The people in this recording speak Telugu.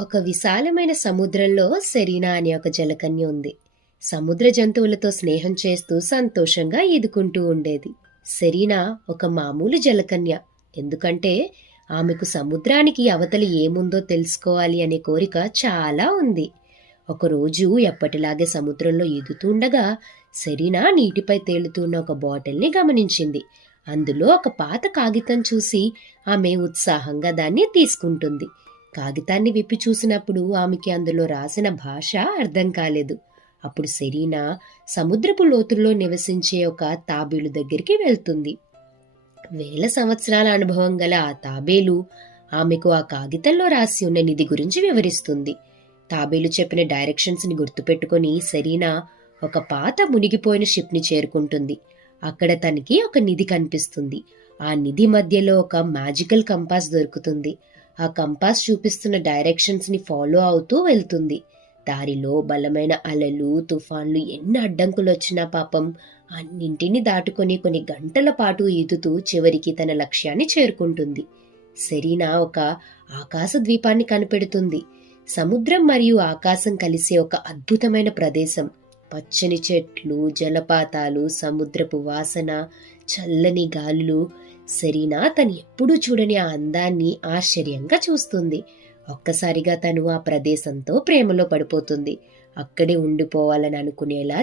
ఒక విశాలమైన సముద్రంలో సెరీనా అనే ఒక జలకన్య ఉంది. సముద్ర జంతువులతో స్నేహం చేస్తూ సంతోషంగా ఈదుకుంటూ ఉండేది. సెరీనా ఒక మామూలు జలకన్య. ఎందుకంటే ఆమెకు సముద్రానికి అవతలి ఏముందో తెలుసుకోవాలి అనే కోరిక చాలా ఉంది. ఒకరోజు ఎప్పటిలాగే సముద్రంలో ఈదుతుండగా సెరీనా నీటిపై తేలుతున్న ఒక బాటిల్ని గమనించింది. అందులో ఒక పాత కాగితం చూసి ఆమె ఉత్సాహంగా దాన్ని తీసుకుంటుంది. కాగితాన్ని విప్పి చూసినప్పుడు ఆమెకి అందులో రాసిన భాష అర్థం కాలేదు. అప్పుడు సెరీనా సముద్రపు లోతుల్లో నివసించే ఒక తాబేలు దగ్గరికి వెళ్తుంది. వేల సంవత్సరాల అనుభవం గల ఆ తాబేలు ఆమెకు ఆ కాగితంలో రాసి ఉన్న నిధి గురించి వివరిస్తుంది. తాబేలు చెప్పిన డైరెక్షన్స్ ని గుర్తుపెట్టుకుని సెరీనా ఒక పాత మునిగిపోయిన షిప్ ని చేరుకుంటుంది. అక్కడ తనకి ఒక నిధి కనిపిస్తుంది. ఆ నిధి మధ్యలో ఒక మ్యాజికల్ కంపాస్ దొరుకుతుంది. ఆ కంపాస్ చూపిస్తున్న డైరెక్షన్స్ ని ఫాలో అవుతూ వెళ్తుంది. దారిలో బలమైన అలలు, తుఫాన్లు ఎన్ని అడ్డంకులు వచ్చినా పాపం అన్నింటినీ దాటుకొని కొన్ని గంటల పాటు ఈదుతూ చివరికి తన లక్ష్యాన్ని చేరుకుంటుంది. సెరీనా ఒక ఆకాశ ద్వీపాన్ని కనిపెడుతుంది. సముద్రం మరియు ఆకాశం కలిసే ఒక అద్భుతమైన ప్రదేశం. పచ్చని చెట్లు, జలపాతాలు, సముద్రపు వాసన, చల్లని గాలులు. సెరీనా తను ఎప్పుడూ చూడని ఆ అందాన్ని ఆశ్చర్యంగా చూస్తుంది. ఒక్కసారిగా తను ఆ ప్రదేశంతో ప్రేమలో పడిపోతుంది. అక్కడే ఉండిపోవాలని అనుకునేలా